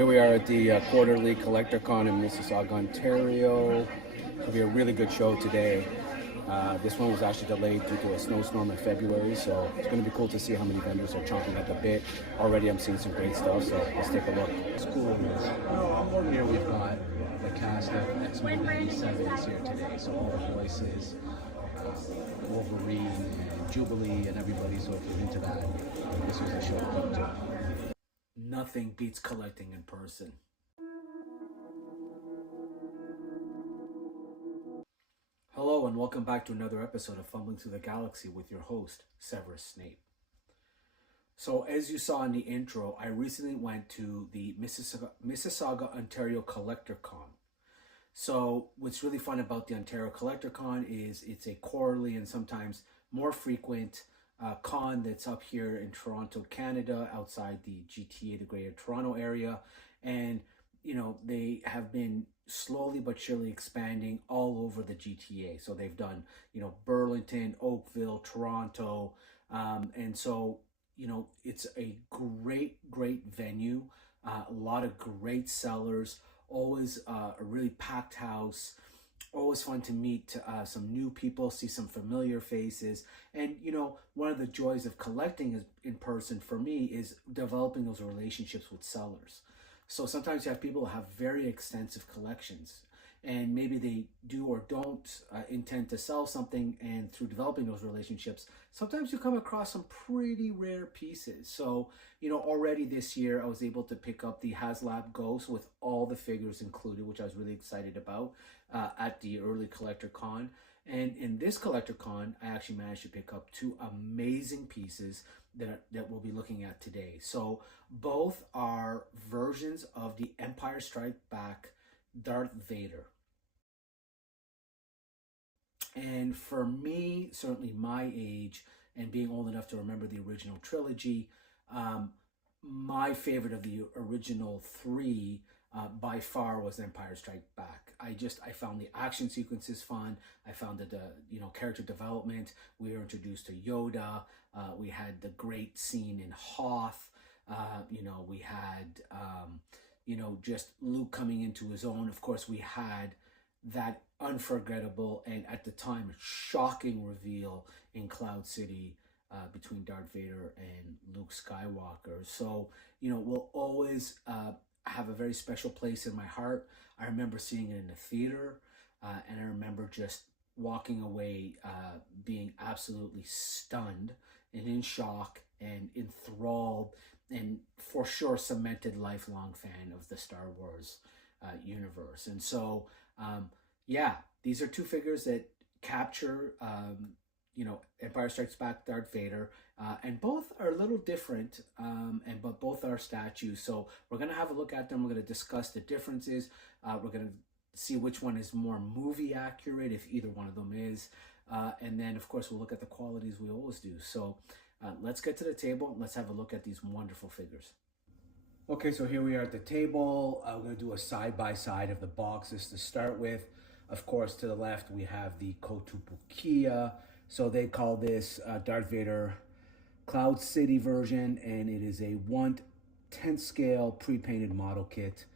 Here we are at the quarterly Collector Con in Mississauga, Ontario. It'll be a really good show today. This one was actually delayed due to a snowstorm in February, so it's going to be cool to see how many vendors are chomping at the bit. Already I'm seeing some great stuff, so let's take a look. It's cool. Here we've got the cast of X-Men 97 is here today, so all the voices, Wolverine and Jubilee and everybody, so if you're into that, this was the show to come to. Nothing beats collecting in person. Hello and welcome back to another episode of Fumbling Through the Galaxy with your host, Severus Snape. So as you saw in the intro, I recently went to the Mississauga, Ontario Collector Con. So what's really fun about the Ontario Collector Con is it's a quarterly and sometimes more frequent con that's up here in Toronto, Canada, outside the GTA, the Greater Toronto area. And, you know, they have been slowly but surely expanding all over the GTA. So they've done, you know, Burlington, Oakville, Toronto. And so, you know, it's a great venue, a lot of great sellers, always a really packed house. Always fun to meet some new people, see some familiar faces. And, you know, one of the joys of collecting is, in person for me, is developing those relationships with sellers. So sometimes you have people who have very extensive collections and maybe they do or don't intend to sell something, and through developing those relationships, sometimes you come across some pretty rare pieces. So, you know, already this year I was able to pick up the HasLab Ghost with all the figures included, which I was really excited about at the early Collector Con. And in this Collector Con, I actually managed to pick up two amazing pieces that we'll be looking at today. So both are versions of the Empire Strikes Back Darth Vader. And for me, certainly my age and being old enough to remember the original trilogy, my favorite of the original three by far was Empire Strikes Back. I found the action sequences fun. I found that the, you know, character development. We were introduced to Yoda. We had the great scene in Hoth. You know, we had you know, just Luke coming into his own. Of course, we had that unforgettable and at the time shocking reveal in Cloud City between Darth Vader and Luke Skywalker. So, you know, we'll always have a very special place in my heart. I remember seeing it in the theater, and I remember just walking away being absolutely stunned and in shock and enthralled, and for sure cemented lifelong fan of the Star Wars universe. And so, yeah, these are two figures that capture, you know, Empire Strikes Back Darth Vader, and both are a little different, but both are statues. So we're gonna have a look at them. We're gonna discuss the differences. We're gonna see which one is more movie accurate, if either one of them is, and then of course we'll look at the qualities we always do. So let's get to the table. Let's have a look at these wonderful figures. Okay, so here we are at the table. I'm going to do a side-by-side of the boxes to start with. Of course, to the left, we have the Kotobukiya. So they call this Darth Vader Cloud City version, and it is a 1/10 scale pre-painted model kit.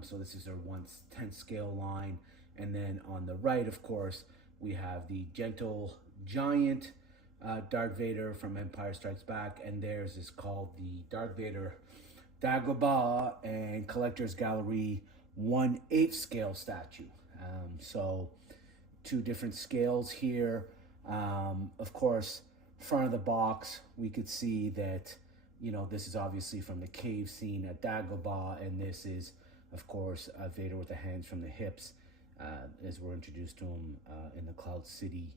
So this is their 1/10 scale line. And then on the right, of course, we have the Gentle Giant Darth Vader from Empire Strikes Back, and theirs is called the Darth Vader Dagobah and Collector's Gallery 1/8 scale statue. So two different scales here. Of course, front of the box, we could see that, you know, this is obviously from the cave scene at Dagobah, and this is, of course, Vader with the hands from the hips, as we're introduced to him in the Cloud City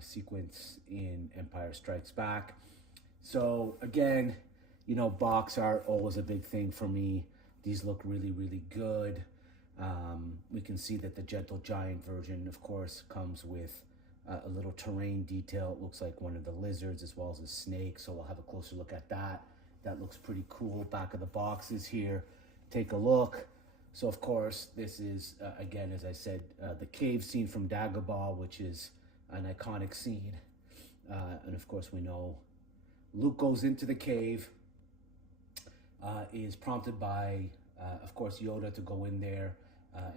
sequence in Empire Strikes Back. So again, you know, box art always a big thing for me. These look really good. We can see that the Gentle Giant version, of course, comes with a little terrain detail. It looks like one of the lizards as well as a snake, so we'll have a closer look at that. That looks pretty cool. Back of the boxes here, take a look. So of course, this is, again, as I said, the cave scene from Dagobah, which is an iconic scene. And of course, we know Luke goes into the cave, is prompted by of course, Yoda to go in there.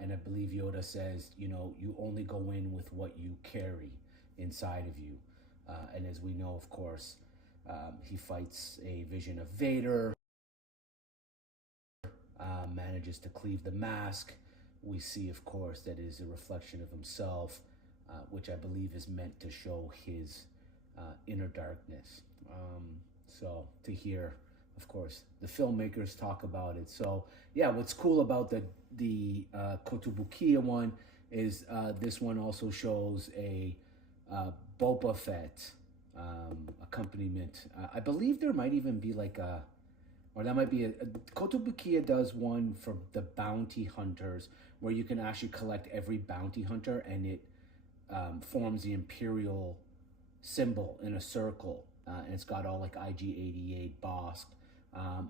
And I believe Yoda says, you know, you only go in with what you carry inside of you. And as we know, of course, he fights a vision of Vader, manages to cleave the mask. We see, of course, that is a reflection of himself, which I believe is meant to show his inner darkness. So to hear, of course, the filmmakers talk about it. So yeah, what's cool about the Kotobukiya one is this one also shows a Boba Fett accompaniment. I believe there might even be like a, or that might be a Kotobukiya does one for the bounty hunters where you can actually collect every bounty hunter and it forms the Imperial symbol in a circle. And it's got all like IG-88 Bosk.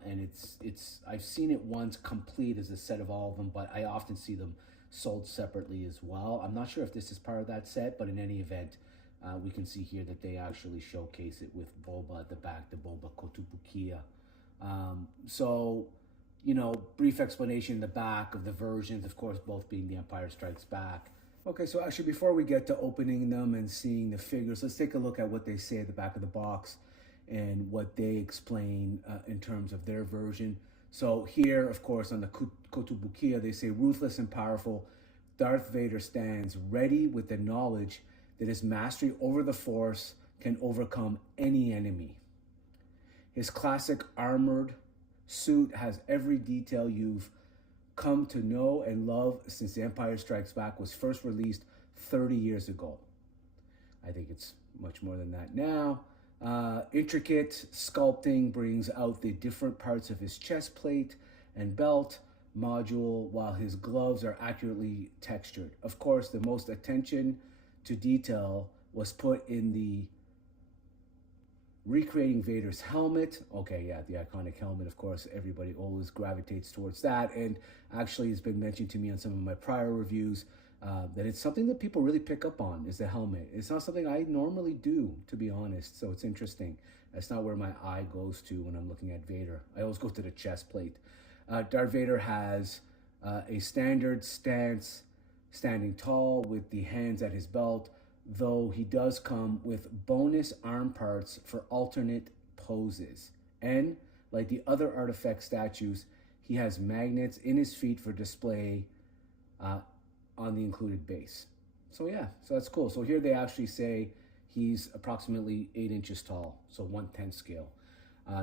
And it's I've seen it once complete as a set of all of them, but I often see them sold separately as well. I'm not sure if this is part of that set, but in any event, we can see here that they actually showcase it with Boba at the back, the Boba Kotobukiya. So, you know, brief explanation in the back of the versions, of course, both being The Empire Strikes Back. Okay, so actually before we get to opening them and seeing the figures, let's take a look at what they say at the back of the box and what they explain in terms of their version. So here, of course, on the Kotobukiya, they say, ruthless and powerful, Darth Vader stands ready with the knowledge that his mastery over the Force can overcome any enemy. His classic armored suit has every detail you've come to know and love since The Empire Strikes Back was first released 30 years ago. I think it's much more than that now. Intricate sculpting brings out the different parts of his chest plate and belt module, while his gloves are accurately textured. Of course, the most attention to detail was put in the recreating Vader's helmet. Okay, yeah, the iconic helmet, of course, everybody always gravitates towards that. And actually, it's been mentioned to me on some of my prior reviews that it's something that people really pick up on, is the helmet. It's not something I normally do, to be honest, so it's interesting. That's not where my eye goes to when I'm looking at Vader. I always go to the chest plate. Darth Vader has a standard stance, standing tall with the hands at his belt, though he does come with bonus arm parts for alternate poses. And like the other artifact statues, he has magnets in his feet for display on the included base. So yeah, so that's cool. So here they actually say he's approximately 8 inches tall, so 1/10 scale.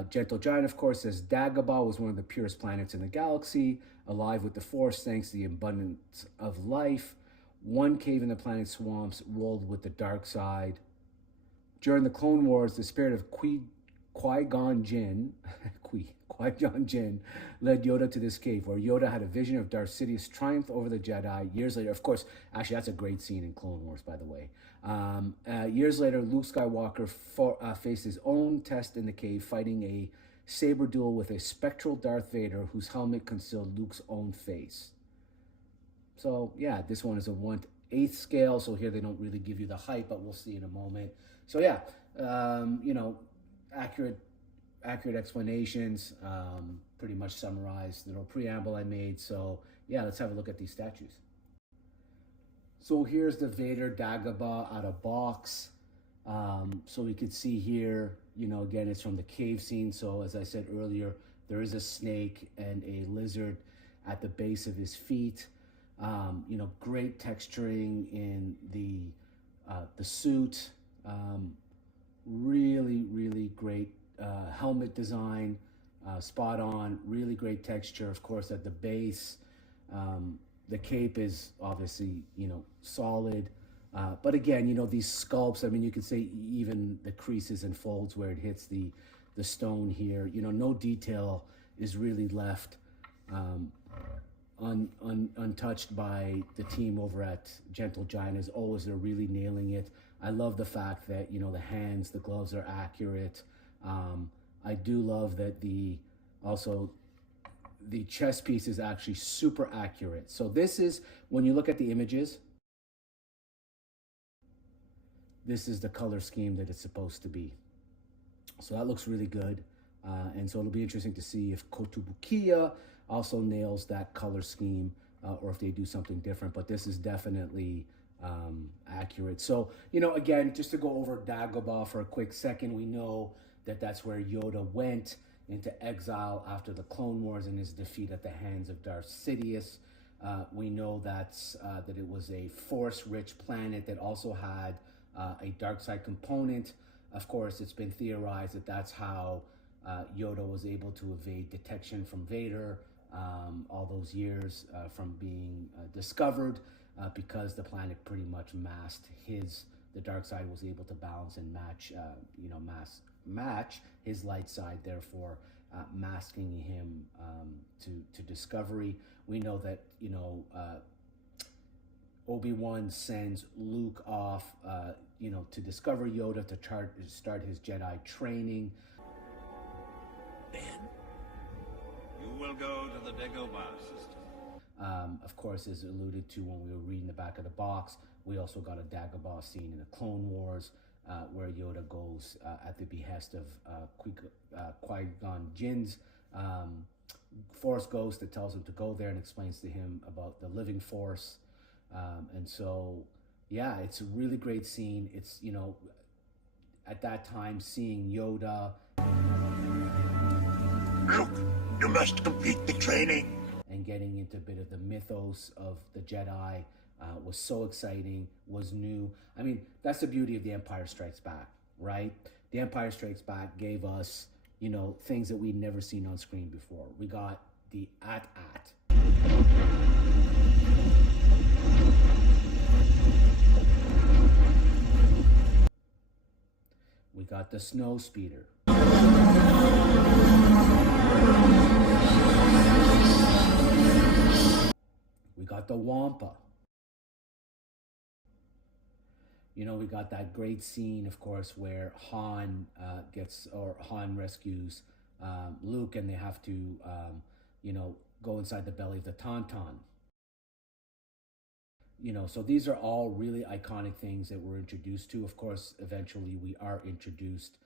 Gentle Giant, of course, says Dagobah was one of the purest planets in the galaxy, alive with the Force thanks to the abundance of life. One cave in the planet's swamps rolled with the dark side. During the Clone Wars, the spirit of Qui-Gon Jinn, Qui-Gon Jinn led Yoda to this cave, where Yoda had a vision of Darth Sidious's triumph over the Jedi. Years later, of course, actually that's a great scene in Clone Wars, by the way. Years later, Luke Skywalker faced his own test in the cave, fighting a saber duel with a spectral Darth Vader whose helmet concealed Luke's own face. So yeah, this one is a 1/8 scale. So here they don't really give you the height, but we'll see in a moment. So yeah, you know, accurate explanations, pretty much summarized the little preamble I made. So yeah, let's have a look at these statues. So here's the Vader Dagobah out of box. So we could see here, you know, again, it's from the cave scene. So as I said earlier, there is a snake and a lizard at the base of his feet. You know, great texturing in the suit. Really great helmet design, spot on, really great texture, of course, at the base. The cape is obviously, you know, solid. But again, you know, these sculpts, I mean, you could say even the creases and folds where it hits the stone here, you know, no detail is really left untouched by the team over at Gentle Giant. As always, they're really nailing it. I love the fact that, you know, the hands, the gloves are accurate. I do love that the chest piece is actually super accurate. So this is, when you look at the images, this is the color scheme that it's supposed to be. So that looks really good. And so it'll be interesting to see if Kotobukiya also nails that color scheme, or if they do something different. But this is definitely accurate. So, again, just to go over Dagobah for a quick second, we know that that's where Yoda went into exile after the Clone Wars and his defeat at the hands of Darth Sidious. We know that it was a force-rich planet that also had a dark side component. Of course, it's been theorized that that's how Yoda was able to evade detection from Vader all those years from being discovered, because the planet pretty much masked the dark side was able to balance and match his light side, therefore masking him to discovery. We know that Obi-Wan sends Luke off to discover Yoda, to start his Jedi training. Ben, you will go to the Dagobah system. Of course, as alluded to when we were reading the back of the box, we also got a Dagobah scene in the Clone Wars, where Yoda goes at the behest of Qui-Gon Jinn's Force Ghost, that tells him to go there and explains to him about the living Force. And so, yeah, it's a really great scene. It's, at that time, seeing Yoda. Luke, you must complete the training. And getting into a bit of the mythos of the Jedi was so exciting, was new. I mean, that's the beauty of The Empire Strikes Back, right? The Empire Strikes Back gave us, things that we'd never seen on screen before. We got the AT-AT. We got the snow speeder. We got the Wampa. We got that great scene, of course, where Han rescues Luke, and they have to, go inside the belly of the Tauntaun. So these are all really iconic things that we're introduced to. Of course, eventually we are introduced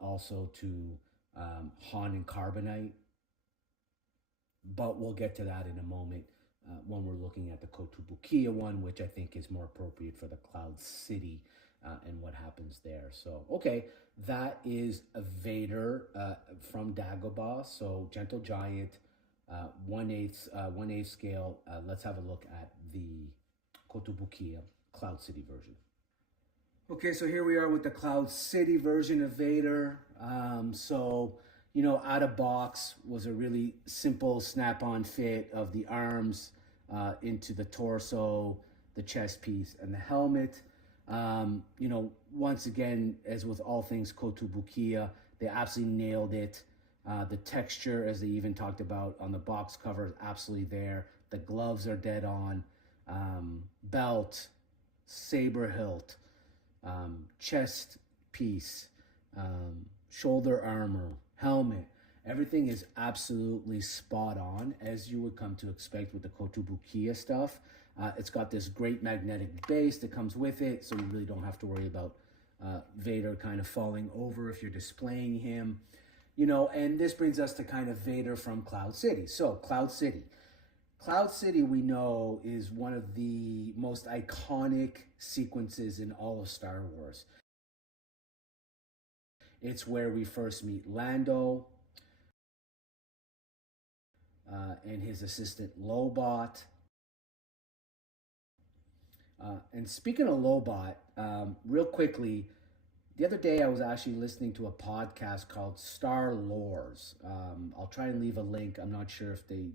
also to Han and Carbonite, but we'll get to that in a moment when we're looking at the Kotobukiya one, which I think is more appropriate for the Cloud City and what happens there. So, okay, that is a Vader from Dagobah. So, Gentle Giant, 1/8 scale. Let's have a look at the Kotobukiya Cloud City version. Okay, so here we are with the Cloud City version of Vader. Out of box was a really simple snap-on fit of the arms into the torso, the chest piece, and the helmet. Once again, as with all things Kotobukiya, they absolutely nailed it. The texture, as they even talked about on the box cover, is absolutely there. The gloves are dead on. Belt, saber hilt, chest piece, shoulder armor, helmet. Everything is absolutely spot on, as you would come to expect with the Kotobukiya stuff. It's got this great magnetic base that comes with it, so you really don't have to worry about Vader kind of falling over if you're displaying him. And this brings us to kind of Vader from Cloud City. So, Cloud City. Cloud City, we know, is one of the most iconic sequences in all of Star Wars. It's where we first meet Lando and his assistant Lobot. And speaking of Lobot, real quickly, the other day I was actually listening to a podcast called Star Lores. I'll try and leave a link. I'm not sure if you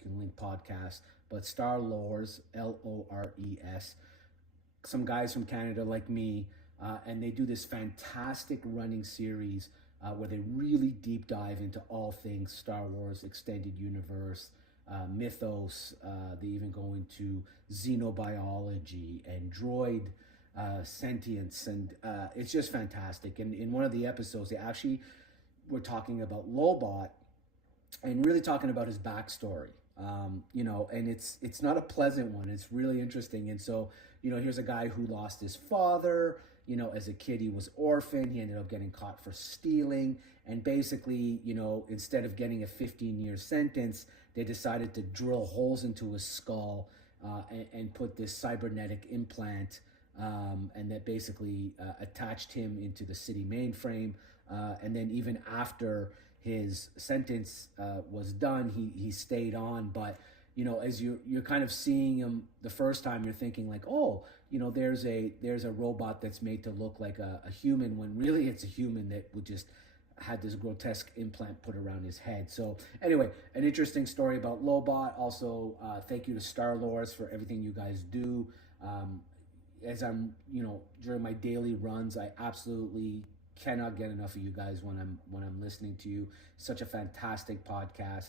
can link podcasts, but Star Lores, Lores. Some guys from Canada like me, and they do this fantastic running series where they really deep dive into all things Star Wars extended universe, mythos. They even go into xenobiology and droid sentience, and it's just fantastic. And in one of the episodes, they actually were talking about Lobot and really talking about his backstory. And it's not a pleasant one. It's really interesting. And so, here's a guy who lost his father, you know, as a kid, he was orphaned. He ended up getting caught for stealing. And basically, you know, instead of getting a 15-year sentence, they decided to drill holes into his skull and put this cybernetic implant, and that basically attached him into the city mainframe. And then even after his sentence was done, he stayed on. But you know, as you're kind of seeing him the first time, you're thinking like, oh, you know, there's a robot that's made to look like a human, when really it's a human that would just had this grotesque implant put around his head. So anyway, an interesting story about Lobot. Also, thank you to Star Wars for everything you guys do. As I'm, you know, during my daily runs, I absolutely cannot get enough of you guys when I'm listening to you. Such a fantastic podcast.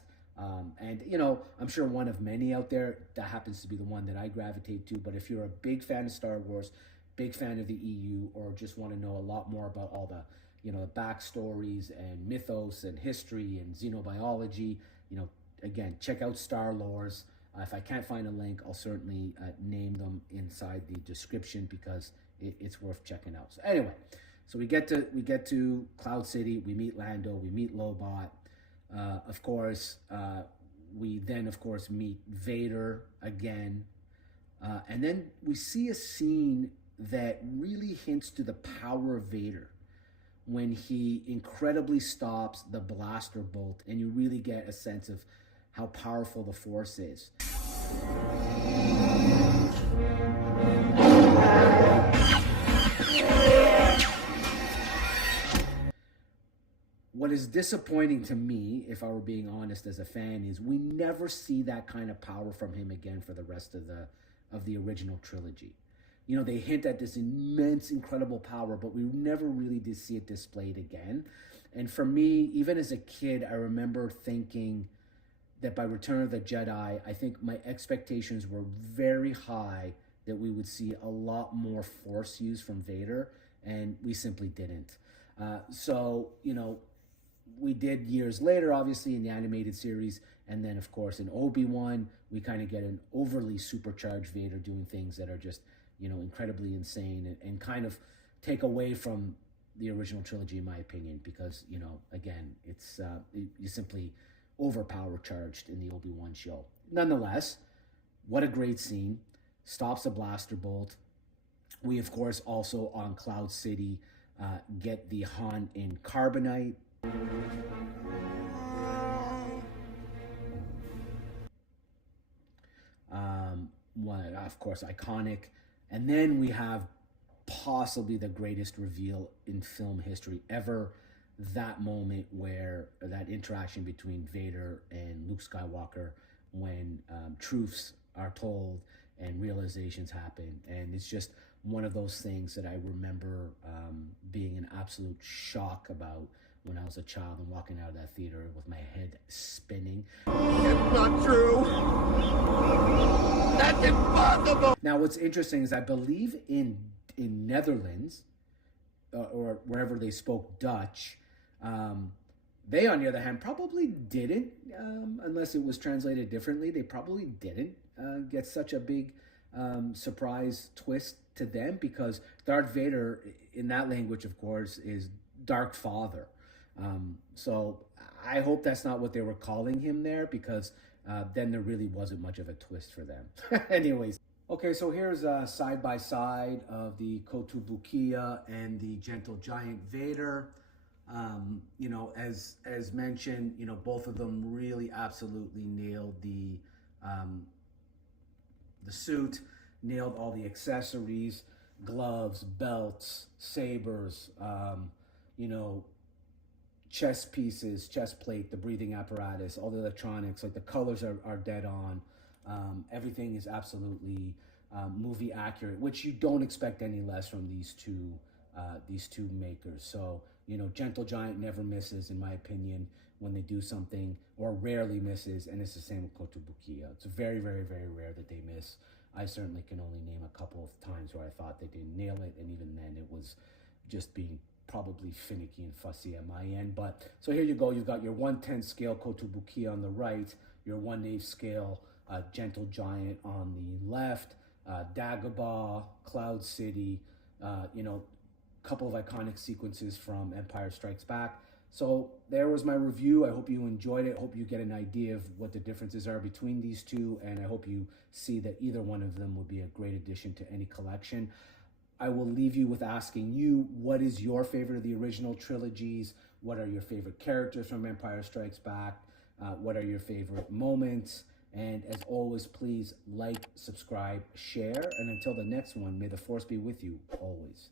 And you know, I'm sure one of many out there, that happens to be the one that I gravitate to. But if you're a big fan of Star Wars, big fan of the EU, or just want to know a lot more about all the, you know, the backstories and mythos and history and xenobiology, you know, again, check out Star Wars. If I can't find a link, I'll certainly name them inside the description, because it's worth checking out. So anyway, so we get to Cloud City. We meet Lando. We meet Lobot. Of course, we then, of course, meet Vader again. And then we see a scene that really hints to the power of Vader, when he incredibly stops the blaster bolt, and you really get a sense of how powerful the Force is. What is disappointing to me, if I were being honest as a fan, is we never see that kind of power from him again for the rest of the original trilogy. You know, they hint at this immense, incredible power, but we never really did see it displayed again. And for me, even as a kid, I remember thinking that by Return of the Jedi, I think my expectations were very high that we would see a lot more Force use from Vader, and we simply didn't. So, you know, we did years later, obviously, in the animated series, and then, of course, in Obi-Wan, we kind of get an overly supercharged Vader doing things that are just, you know, incredibly insane, and kind of take away from the original trilogy, in my opinion, because, you know, again, it's you simply overpower-charged in the Obi-Wan show. Nonetheless, what a great scene. Stops a blaster bolt. We, of course, also on Cloud City get the Han in Carbonite. One, of course, iconic. And then we have possibly the greatest reveal in film history ever. That moment where that interaction between Vader and Luke Skywalker, when truths are told and realizations happen. And it's just one of those things that I remember being an absolute shock about when I was a child and walking out of that theater with my head spinning. It's not true. That's impossible. Now, what's interesting is I believe in Netherlands, or wherever they spoke Dutch, they, on the other hand, probably didn't, unless it was translated differently, they probably didn't get such a big surprise twist to them, because Darth Vader, in that language, of course, is Dark Father. So I hope that's not what they were calling him there, because then there really wasn't much of a twist for them. Anyways. Okay, so here's a side-by-side of the Kotobukiya and the Gentle Giant Vader. You know, as mentioned, you know, both of them really absolutely nailed the suit, nailed all the accessories, gloves, belts, sabers, you know, chest pieces, chest plate, the breathing apparatus, all the electronics, like the colors are dead on. Everything is absolutely movie accurate, which you don't expect any less from these two makers. So, you know, Gentle Giant never misses, in my opinion, when they do something, or rarely misses, and it's the same with Kotobukiya. It's very, very, very rare that they miss. I certainly can only name a couple of times where I thought they didn't nail it, and even then it was just being probably finicky and fussy at my end. But so here you go, you've got your 1/10 scale Kotobukiya on the right, your 1/8 scale Gentle Giant on the left, Dagobah, Cloud City, you know, couple of iconic sequences from Empire Strikes Back. So there was my review. I hope you enjoyed it. Hope you get an idea of what the differences are between these two, and I hope you see that either one of them would be a great addition to any collection. I will leave you with asking you, what is your favorite of the original trilogies? What are your favorite characters from Empire Strikes Back? What are your favorite moments? And as always, please like, subscribe, share, and until the next one, may the Force be with you always.